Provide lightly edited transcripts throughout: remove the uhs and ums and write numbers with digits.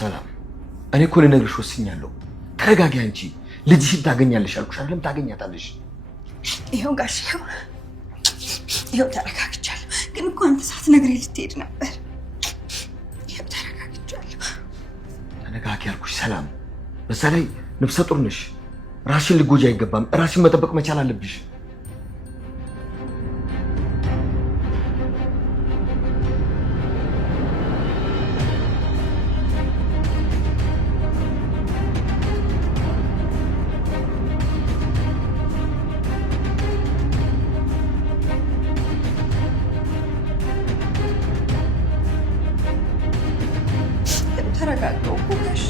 ሰላም እኔ እኮ ልነግርሽ ወስኛለሁ። ተረጋጊ አንቺ። ልጅሽን ታገኛለሽ አልኩሽ አይደለም? ታገኛታለሽ። ይኸው ጋሽ ይኸው ተረጋግቻለሁ። ግን እኮ አንተ ሳትነግረኝ ልትሄድ ነበር። ይኸው ተረጋግቻለሁ። ተረጋጊ አልኩሽ ሰላም። በዛ ላይ ነፍሰ ጡር ነሽ። ራስሽን ልትጎጂ አይገባም። ራስሽን መጠበቅ መቻል አለብሽ። ተረጋጋው ጋሽ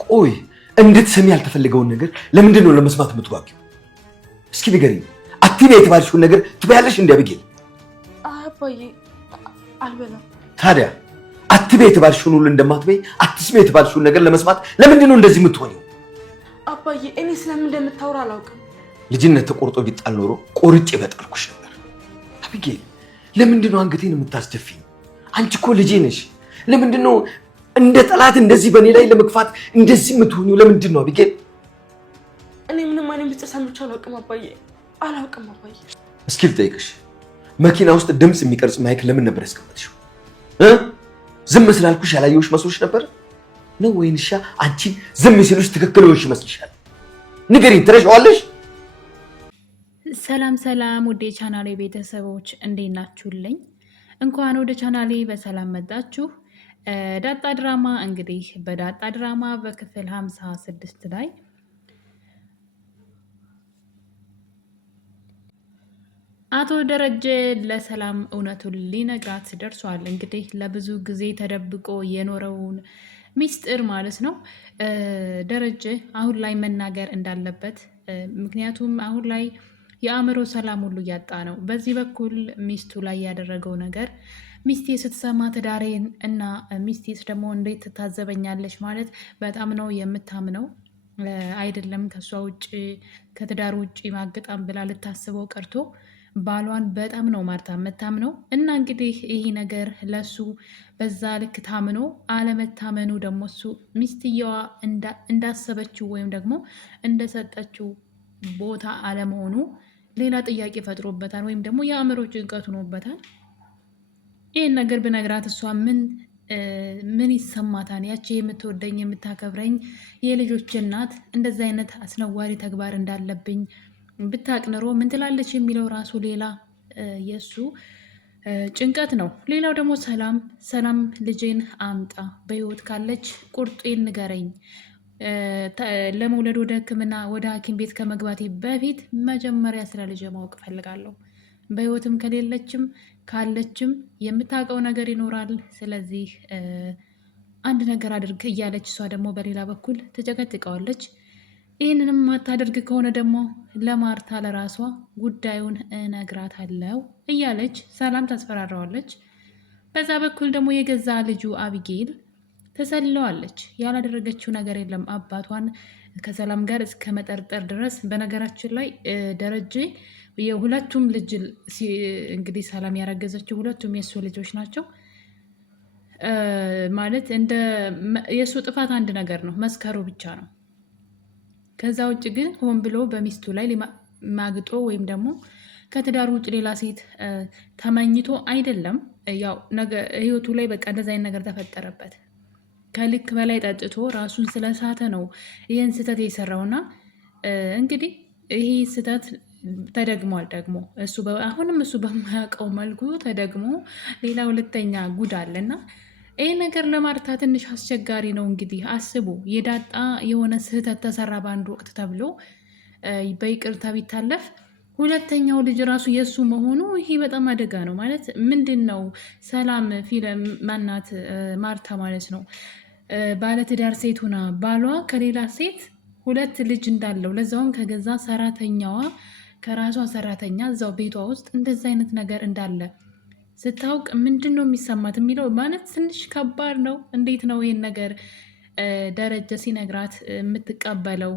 ቆይ እንድትሰሚ ያልተፈለገውን ነገር ለምንድን ነው ለመስማት የምትጓጊው? እስኪ ንገሪኝ። አትበይ የተባልሽውን ነገር ትበያለሽ? እንዲያብጌል አባዬ አልበላም። ታዲያ አትበይ የተባልሽውን ሁሉ እንደማትበይ አትስሚ የተባልሽውን ነገር ለመስማት ለምንድን ነው እንደዚህ የምትሆኚው? አባዬ እኔ ስለምን እንደምታወራ አላውቅም። ልጅነት ተቆርጦ ቢጣል ኖሮ ቆርጬ በጣልኩሽ ነበር። አብጌል ለምንድን ነው አንገቴን የምታስደፊኝ? አንቺ እኮ ልጄ ነሽ። ለምንድን ነው እንደ ጠላት እንደዚህ በእኔ ላይ ለመግፋት እንደዚህ የምትሆኚው? ለምንድን ነው አብጌል? እኔ ምንም አይነት ድምፅ ሰምቼ አላውቅም አባዬ፣ አላውቅም አባዬ። እስኪ ልጠይቅሽ፣ መኪና ውስጥ ድምፅ የሚቀርጽ ማይክ ለምን ነበር ያስቀመጥሽው? ዝም ስላልኩሽ ያላየሁሽ መስሎሽ ነበር ነው ወይንሻ አንቺ ዝም ሲሉሽ ትክክል ሆንሽ ይመስልሻል? ንገሪኝ፣ ትረሻዋለሽ? ሰላም ሰላም፣ ወደ ቻናሌ ቤተሰቦች እንዴት ናችሁልኝ? እንኳን ወደ ቻናሌ በሰላም መጣችሁ። ዳጣ ድራማ እንግዲህ በዳጣ ድራማ በክፍል 56 ላይ አቶ ደረጀ ለሰላም እውነቱን ሊነግራት ደርሷል። እንግዲህ ለብዙ ጊዜ ተደብቆ የኖረውን ሚስጥር ማለት ነው ደረጀ አሁን ላይ መናገር እንዳለበት። ምክንያቱም አሁን ላይ የአእምሮ ሰላም ሁሉ እያጣ ነው። በዚህ በኩል ሚስቱ ላይ ያደረገው ነገር ሚስቴ ስትሰማ ትዳሬን እና ሚስቴስ ደግሞ እንዴት ትታዘበኛለች ማለት በጣም ነው የምታምነው። አይደለም ከእሷ ውጭ ከትዳር ውጭ ማገጣም ብላ ልታስበው ቀርቶ ባሏን በጣም ነው ማርታ የምታምነው። እና እንግዲህ ይህ ነገር ለሱ በዛ ልክ ታምኖ አለመታመኑ ደግሞ እሱ ሚስትየዋ እንዳሰበችው ወይም ደግሞ እንደሰጠችው ቦታ አለመሆኑ ሌላ ጥያቄ ፈጥሮበታል፣ ወይም ደግሞ የአእምሮ ጭንቀት ሆኖበታል። ይህን ነገር ብነግራት እሷ ምን ይሰማታል? ያቺ የምትወደኝ የምታከብረኝ የልጆች እናት እንደዚህ አይነት አስነዋሪ ተግባር እንዳለብኝ ብታቅ ኖሮ ምን ትላለች የሚለው ራሱ ሌላ የእሱ ጭንቀት ነው። ሌላው ደግሞ ሰላም ልጄን አምጣ፣ በህይወት ካለች ቁርጤን ንገረኝ፣ ለመውለድ ወደ ሕክምና ወደ ሐኪም ቤት ከመግባቴ በፊት መጀመሪያ ስለ ልጄ ማወቅ እፈልጋለሁ። በህይወትም ከሌለችም ካለችም የምታውቀው ነገር ይኖራል። ስለዚህ አንድ ነገር አድርግ እያለች እሷ ደግሞ በሌላ በኩል ትጨቀጭቀዋለች። ይህንንም ማታደርግ ከሆነ ደግሞ ለማርታ ለራሷ ጉዳዩን እነግራታለሁ እያለች ሰላም ታስፈራራዋለች። በዛ በኩል ደግሞ የገዛ ልጁ አቢጌል ተሰልለዋለች። ያላደረገችው ነገር የለም አባቷን ከሰላም ጋር እስከ መጠርጠር ድረስ። በነገራችን ላይ ደረጀ የሁለቱም ልጅ እንግዲህ ሰላም ያረገዘችው ሁለቱም የእሱ ልጆች ናቸው። ማለት እንደ የእሱ ጥፋት አንድ ነገር ነው፣ መስከሩ ብቻ ነው። ከዛ ውጭ ግን ሆን ብሎ በሚስቱ ላይ ማግጦ ወይም ደግሞ ከትዳር ውጭ ሌላ ሴት ተመኝቶ አይደለም። ያው ህይወቱ ላይ በቃ እንደዚ አይነት ነገር ተፈጠረበት። ከልክ በላይ ጠጥቶ ራሱን ስለሳተ ነው ይህን ስህተት የሰራውና እንግዲህ ይህ ስህተት ተደግሟል። ደግሞ አሁንም እሱ በማያውቀው መልኩ ተደግሞ ሌላ ሁለተኛ ጉድ አለና ይህ ነገር ለማርታ ትንሽ አስቸጋሪ ነው። እንግዲህ አስቡ፣ የዳጣ የሆነ ስህተት ተሰራ በአንድ ወቅት ተብሎ በይቅርታ ቢታለፍ ሁለተኛው ልጅ ራሱ የእሱ መሆኑ ይሄ በጣም አደጋ ነው ማለት ምንድን ነው? ሰላም ፊልም ማናት ማርታ ማለት ነው ባለትዳር ሴት ሆና ባሏ ከሌላ ሴት 2 ልጅ እንዳለው ለዛውም ከገዛ ሰራተኛዋ ከራሷ ሰራተኛ እዛው ቤቷ ውስጥ እንደዛ አይነት ነገር እንዳለ ስታውቅ ምንድን ነው የሚሰማት የሚለው ማለት ትንሽ ከባድ ነው። እንዴት ነው ይህን ነገር ደረጀ ሲነግራት የምትቀበለው?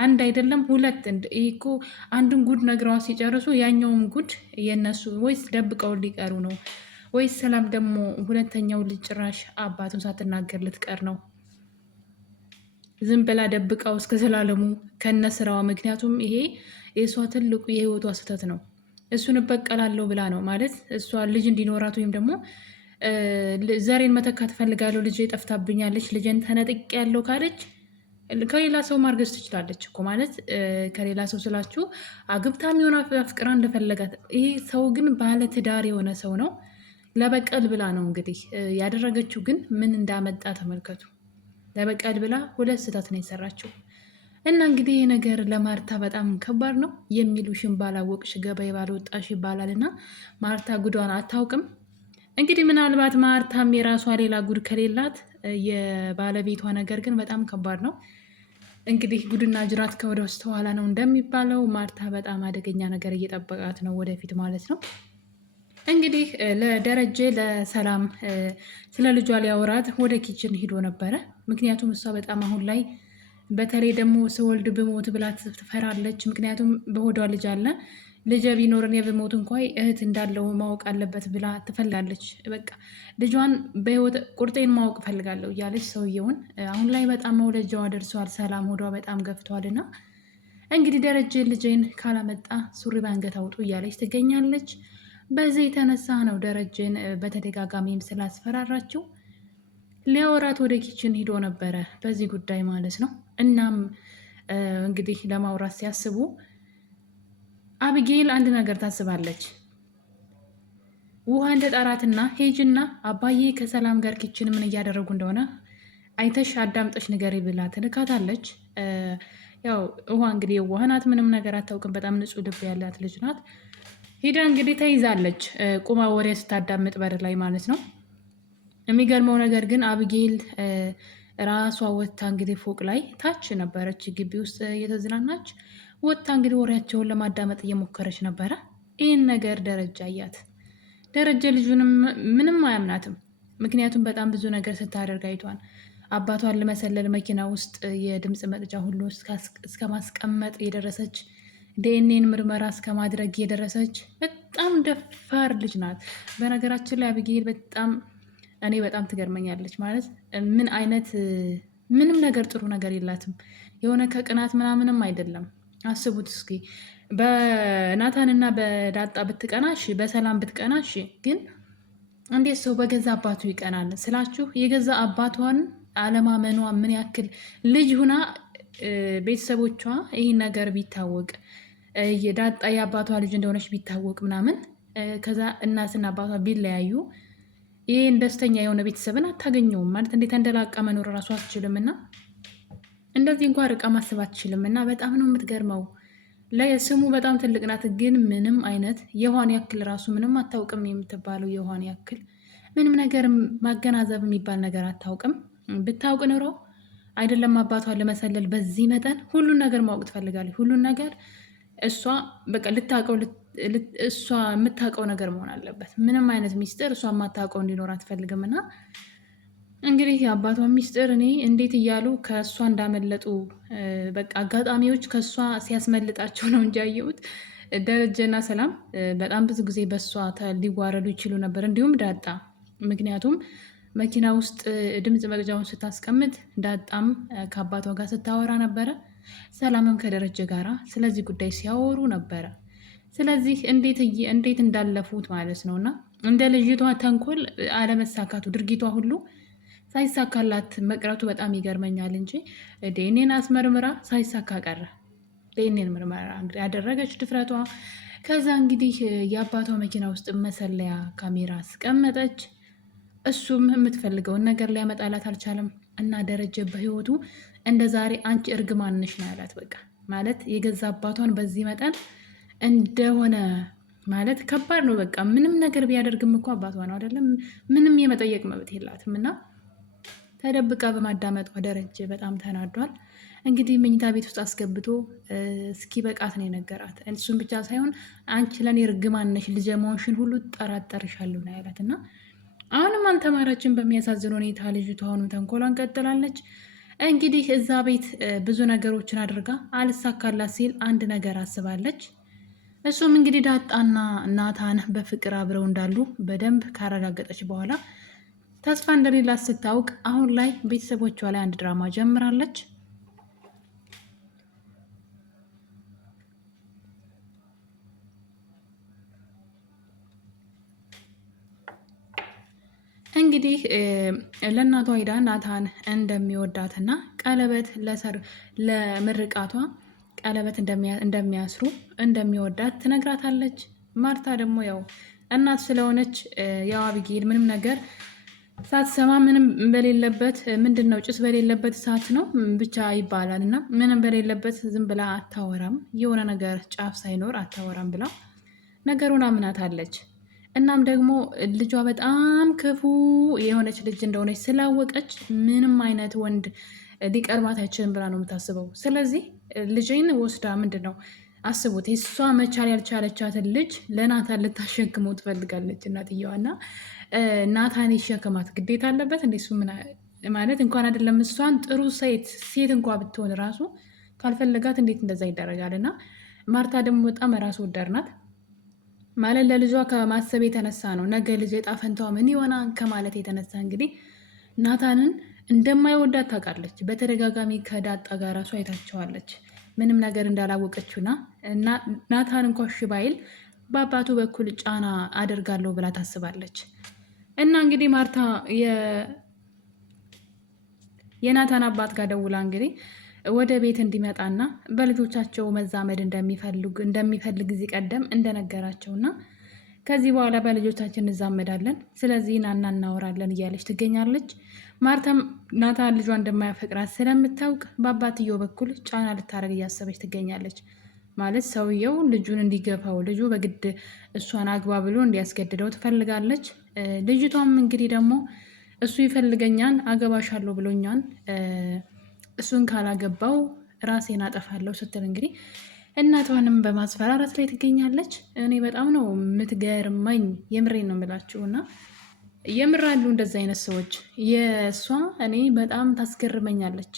አንድ አይደለም 2። ይሄ እኮ አንድን ጉድ ነግረዋ ሲጨርሱ ያኛውም ጉድ የነሱ ወይስ ደብቀው ሊቀሩ ነው? ወይስ ሰላም ደግሞ ሁለተኛው ልጅ ጭራሽ አባቱን ሳትናገር ልትቀር ነው? ዝም ብላ ደብቀው እስከ ዘላለሙ ከነስራዋ። ምክንያቱም ይሄ የእሷ ትልቁ የህይወቷ ስህተት ነው። እሱን እበቀላለሁ ብላ ነው ማለት እሷ ልጅ እንዲኖራት ወይም ደግሞ ዘሬን መተካት ፈልጋለሁ፣ ልጄ ጠፍታብኛለች፣ ልጄን ተነጥቅ ያለው ካለች ከሌላ ሰው ማርገዝ ትችላለች እኮ ማለት ከሌላ ሰው ስላችሁ አግብታ የሚሆን አፍቅራ እንደፈለጋት። ይሄ ሰው ግን ባለ ትዳር የሆነ ሰው ነው። ለበቀል ብላ ነው እንግዲህ ያደረገችው። ግን ምን እንዳመጣ ተመልከቱ። ለበቀል ብላ 2 ስህተት ነው የሰራችው። እና እንግዲህ ይህ ነገር ለማርታ በጣም ከባድ ነው። የሚሉሽን ባላወቅሽ ገበያ ባልወጣሽ ይባላል። እና ማርታ ጉዷን አታውቅም። እንግዲህ ምናልባት ማርታም የራሷ ሌላ ጉድ ከሌላት የባለቤቷ ነገር ግን በጣም ከባድ ነው። እንግዲህ ጉድና ጅራት ከወደ ውስጥ ኋላ ነው እንደሚባለው። ማርታ በጣም አደገኛ ነገር እየጠበቃት ነው ወደፊት ማለት ነው። እንግዲህ ለደረጀ ለሰላም ስለ ልጇ ሊያወራት ወደ ኪችን ሂዶ ነበረ። ምክንያቱም እሷ በጣም አሁን ላይ በተለይ ደግሞ ስወልድ ብሞት ብላ ትፈራለች። ምክንያቱም በሆዷ ልጅ አለ። ልጅ ቢኖርን የብሞት እንኳ እህት እንዳለው ማወቅ አለበት ብላ ትፈላለች። በቃ ልጇን በህይወት ቁርጤን ማወቅ ፈልጋለሁ እያለች ሰውየውን አሁን ላይ በጣም መውለጃዋ ደርሰዋል። ሰላም ሆዷ በጣም ገፍቷልና እንግዲህ ደረጀ ልጄን ካላመጣ ሱሪ ባንገት አውጡ እያለች ትገኛለች። በዚህ የተነሳ ነው ደረጀን በተደጋጋሚም ስላስፈራራችው ሊያወራት ወደ ኪችን ሂዶ ነበረ በዚህ ጉዳይ ማለት ነው። እናም እንግዲህ ለማውራት ሲያስቡ አብጌል አንድ ነገር ታስባለች። ውሃ እንደ ጠራትና ሄጅና አባዬ ከሰላም ጋር ኪችን ምን እያደረጉ እንደሆነ አይተሽ አዳምጠሽ ንገሪ ብላ ትልካታለች። ያው ውሃ እንግዲህ የዋህ ናት፣ ምንም ነገር አታውቅም። በጣም ንጹሕ ልብ ያላት ልጅ ናት። ሂዳ እንግዲህ ተይዛለች ቁማ ወሬ ስታዳምጥ በር ላይ ማለት ነው። የሚገርመው ነገር ግን አብጌል ራሷ ወጥታ እንግዲህ ፎቅ ላይ ታች ነበረች ግቢ ውስጥ እየተዝናናች ወጥታ እንግዲህ ወሬያቸውን ለማዳመጥ እየሞከረች ነበረ። ይህን ነገር ደረጃ አያት። ደረጀ ልጁንም ምንም አያምናትም። ምክንያቱም በጣም ብዙ ነገር ስታደርግ አይቷል። አባቷን ለመሰለል መኪና ውስጥ የድምፅ መቅጃ ሁሉ እስከ ማስቀመጥ የደረሰች ዲኤንኤን ምርመራ እስከ ማድረግ የደረሰች በጣም ደፋር ልጅ ናት። በነገራችን ላይ አብጌል እኔ በጣም ትገርመኛለች። ማለት ምን አይነት ምንም ነገር ጥሩ ነገር የላትም። የሆነ ከቅናት ምናምንም አይደለም። አስቡት እስኪ በናታንና በዳጣ ብትቀናሽ፣ በሰላም ብትቀናሽ፣ ግን እንዴት ሰው በገዛ አባቱ ይቀናል ስላችሁ የገዛ አባቷን አለማመኗ ምን ያክል ልጅ ሁና ቤተሰቦቿ ይህን ነገር ቢታወቅ ዳጣ የአባቷ ልጅ እንደሆነች ቢታወቅ ምናምን ከዛ እናትና አባቷ ቢለያዩ ይህን ደስተኛ የሆነ ቤተሰብን አታገኘውም። ማለት እንዴት እንደላቃ መኖር እራሱ አትችልም። እና እንደዚህ እንኳ ርቃ ማሰብ አትችልም። እና በጣም ነው የምትገርመው። ለስሙ በጣም ትልቅ ናት፣ ግን ምንም አይነት የውሃን ያክል ራሱ ምንም አታውቅም የምትባለው የውሃን ያክል ምንም ነገር ማገናዘብ የሚባል ነገር አታውቅም። ብታውቅ ኑሮ አይደለም አባቷን ለመሰለል በዚህ መጠን ሁሉን ነገር ማወቅ ትፈልጋለች። ሁሉን ነገር እሷ በቃ ልታውቀው እሷ የምታውቀው ነገር መሆን አለበት። ምንም አይነት ሚስጥር እሷ የማታውቀው እንዲኖር አትፈልግም። እና እንግዲህ የአባቷን ሚስጥር እኔ እንዴት እያሉ ከእሷ እንዳመለጡ በቃ አጋጣሚዎች ከእሷ ሲያስመልጣቸው ነው እንጂ ያየሁት ደረጀና ሰላም በጣም ብዙ ጊዜ በእሷ ሊዋረዱ ይችሉ ነበር፣ እንዲሁም ዳጣ። ምክንያቱም መኪና ውስጥ ድምፅ መቅጃውን ስታስቀምጥ ዳጣም ከአባቷ ጋር ስታወራ ነበረ፣ ሰላምም ከደረጀ ጋራ ስለዚህ ጉዳይ ሲያወሩ ነበረ። ስለዚህ እንዴት እንዳለፉት ማለት ነው። እና እንደ ልጅቷ ተንኮል አለመሳካቱ ድርጊቷ ሁሉ ሳይሳካላት መቅረቱ በጣም ይገርመኛል እንጂ ዲኤንኤን አስመርምራ ሳይሳካ ቀረ። ዲኤንኤን ምርመራ እንግዲህ ያደረገች ድፍረቷ። ከዛ እንግዲህ የአባቷ መኪና ውስጥ መሰለያ ካሜራ አስቀመጠች። እሱም የምትፈልገውን ነገር ሊያመጣላት አልቻለም። እና ደረጀ በህይወቱ እንደ ዛሬ አንቺ እርግማን ነሽ ነው ያላት። በቃ ማለት የገዛ አባቷን በዚህ መጠን እንደሆነ ማለት ከባድ ነው። በቃ ምንም ነገር ቢያደርግም እኮ አባቷ ነው አይደለም፣ ምንም የመጠየቅ መብት የላትም። እና ተደብቃ በማዳመጧ ደረጀ በጣም ተናዷል። እንግዲህ መኝታ ቤት ውስጥ አስገብቶ እስኪ በቃት ነው የነገራት። እሱን ብቻ ሳይሆን አንቺ ለእኔ ርግማን ነሽ፣ ልጄ መሆንሽን ሁሉ ጠራጠርሻለሁ ነው ያላት። እና አሁንም አልተማረችን። በሚያሳዝን ሁኔታ ልጅቷ አሁንም ተንኮሏን ቀጥላለች። እንግዲህ እዛ ቤት ብዙ ነገሮችን አድርጋ አልሳካላት ሲል አንድ ነገር አስባለች። እሱም እንግዲህ ዳጣና ናታን በፍቅር አብረው እንዳሉ በደንብ ካረጋገጠች በኋላ ተስፋ እንደሌላት ስታውቅ አሁን ላይ ቤተሰቦቿ ላይ አንድ ድራማ ጀምራለች። እንግዲህ ለእናቷ ሄዳ ናታን እንደሚወዳትና ቀለበት ለምርቃቷ ቀለበት እንደሚያስሩ እንደሚወዳት ትነግራታለች። ማርታ ደግሞ ያው እናት ስለሆነች ያው አቢጌል ምንም ነገር ሳትሰማ ምንም በሌለበት ምንድን ነው ጭስ በሌለበት እሳት ነው ብቻ ይባላል እና ምንም በሌለበት ዝም ብላ አታወራም፣ የሆነ ነገር ጫፍ ሳይኖር አታወራም ብላ ነገሩን አምናታለች። እናም ደግሞ ልጇ በጣም ክፉ የሆነች ልጅ እንደሆነች ስላወቀች ምንም አይነት ወንድ ሊቀርባት አይችልም ብላ ነው የምታስበው። ስለዚህ ልጅን ወስዳ ምንድን ነው አስቡት፣ እሷ መቻል ያልቻለቻትን ልጅ ለናታን ልታሸክመው ትፈልጋለች እናትየዋ። እና ናታን ይሸከማት ግዴታ አለበት እንደ እሱ ማለት እንኳን አይደለም እሷን ጥሩ ሴት እንኳ ብትሆን ራሱ ካልፈለጋት እንዴት እንደዛ ይደረጋል? እና ማርታ ደግሞ በጣም ራስ ወዳድ ናት። ማለት ለልጇ ከማሰብ የተነሳ ነው ነገ ልጅ ዕጣ ፈንታዋ ምን ይሆናል ከማለት የተነሳ እንግዲህ ናታንን እንደማይወዳት ታውቃለች። በተደጋጋሚ ከዳጣ ጋር ራሱ አይታቸዋለች ምንም ነገር እንዳላወቀችውና ናታን እንኳ እሺ ባይል በአባቱ በኩል ጫና አደርጋለሁ ብላ ታስባለች። እና እንግዲህ ማርታ የናታን አባት ጋር ደውላ እንግዲህ ወደ ቤት እንዲመጣና በልጆቻቸው መዛመድ እንደሚፈልግ ጊዜ ቀደም እንደነገራቸውና ከዚህ በኋላ በልጆቻችን እንዛመዳለን፣ ስለዚህ ናና እናወራለን እያለች ትገኛለች። ማርታም ናታን ልጇ እንደማያፈቅራት ስለምታውቅ በአባትየው በኩል ጫና ልታደርግ እያሰበች ትገኛለች። ማለት ሰውየው ልጁን እንዲገፋው ልጁ በግድ እሷን አግባ ብሎ እንዲያስገድደው ትፈልጋለች። ልጅቷም እንግዲህ ደግሞ እሱ ይፈልገኛል አገባሻለሁ ብሎኛል እሱን ካላገባው ራሴን አጠፋለሁ ስትል እንግዲህ እናቷንም በማስፈራራት ላይ ትገኛለች። እኔ በጣም ነው የምትገርመኝ፣ የምሬን ነው የምላችሁ። እና የምራሉ እንደዚ አይነት ሰዎች የእሷ እኔ በጣም ታስገርመኛለች።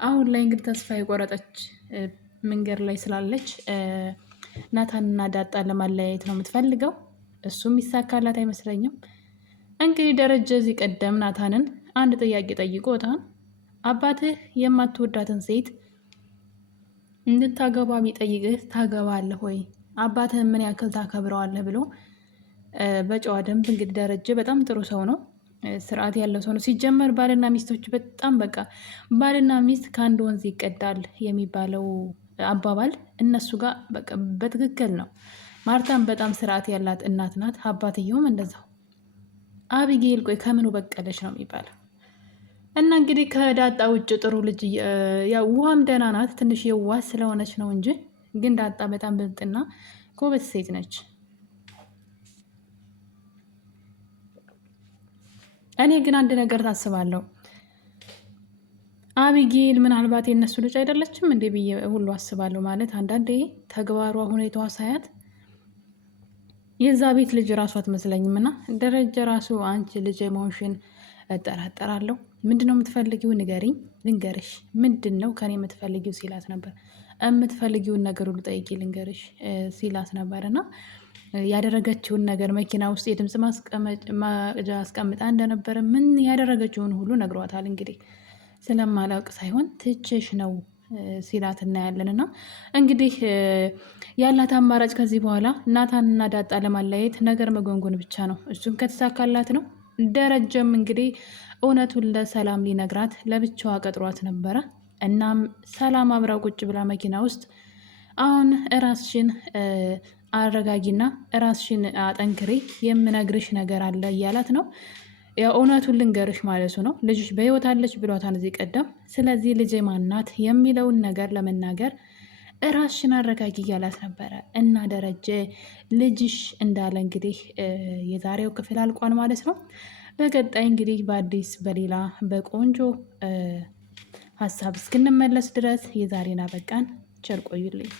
አሁን ላይ እንግዲህ ተስፋ የቆረጠች መንገድ ላይ ስላለች ናታንና ዳጣ ለማለያየት ነው የምትፈልገው። እሱም ይሳካላት አይመስለኝም። እንግዲህ ደረጀ እዚህ ቀደም ናታንን አንድ ጥያቄ ጠይቆታል። አባትህ የማትወዳትን ሴት እንድታገባ ቢጠይቅህ ታገባለህ ወይ? አባትህን ምን ያክል ታከብረዋለህ? ብሎ በጨዋ ደንብ እንግዲህ ደረጀ በጣም ጥሩ ሰው ነው፣ ስርዓት ያለው ሰው ነው። ሲጀመር ባልና ሚስቶች በጣም በቃ ባልና ሚስት ከአንድ ወንዝ ይቀዳል የሚባለው አባባል እነሱ ጋር በቃ በትክክል ነው። ማርታም በጣም ስርዓት ያላት እናት ናት፣ አባትየውም እንደዛው። አቢጌል ቆይ ከምኑ በቀለች ነው የሚባለው። እና እንግዲህ ከዳጣ ውጭ ጥሩ ልጅ ያው ውሃም ደህና ናት፣ ትንሽ የዋህ ስለሆነች ነው እንጂ ግን ዳጣ በጣም ብልጥና ጎበዝ ሴት ነች። እኔ ግን አንድ ነገር ታስባለሁ፣ አቢጌል ምናልባት የነሱ ልጅ አይደለችም እንዴ ብዬ ሁሉ አስባለሁ። ማለት አንዳንዴ ተግባሯ፣ ሁኔታዋ ሳያት የዛ ቤት ልጅ ራሱ አትመስለኝም። እና ደረጀ ራሱ አንቺ ልጅ መሆንሽን እጠራጠራለሁ፣ ምንድነው የምትፈልጊው ንገሪኝ፣ ልንገርሽ፣ ምንድን ነው ከኔ የምትፈልጊው ሲላት ነበር። የምትፈልጊውን ነገር ሁሉ ጠይቂ ልንገርሽ ሲላት ነበር። እና ያደረገችውን ነገር መኪና ውስጥ የድምፅ ማስቀመጫ አስቀምጣ እንደነበረ ምን ያደረገችውን ሁሉ ነግሯታል። እንግዲህ ስለማላውቅ ሳይሆን ትችሽ ነው ሲላት እናያለን። እና እንግዲህ ያላት አማራጭ ከዚህ በኋላ ናታንና ዳጣ ለማለያየት ነገር መጎንጎን ብቻ ነው። እሱም ከተሳካላት ነው። ደረጀም እንግዲህ እውነቱን ለሰላም ሊነግራት ለብቻዋ ቀጥሯት ነበረ። እናም ሰላም አብራው ቁጭ ብላ መኪና ውስጥ አሁን እራስሽን አረጋጊና እራስሽን አጠንክሬ የምነግርሽ ነገር አለ እያላት ነው። ያው እውነቱን ልንገርሽ ማለቱ ነው። ልጅሽ በሕይወት አለች ብሏታን እዚህ ቀደም። ስለዚህ ልጄ ማናት የሚለውን ነገር ለመናገር እራስሽን አረጋጊ እያላት ነበረ። እና ደረጀ ልጅሽ እንዳለ እንግዲህ የዛሬው ክፍል አልቋል ማለት ነው። በቀጣይ እንግዲህ በአዲስ በሌላ በቆንጆ ሀሳብ እስክንመለስ ድረስ የዛሬን አበቃን። ቸር ቆዩልኝ።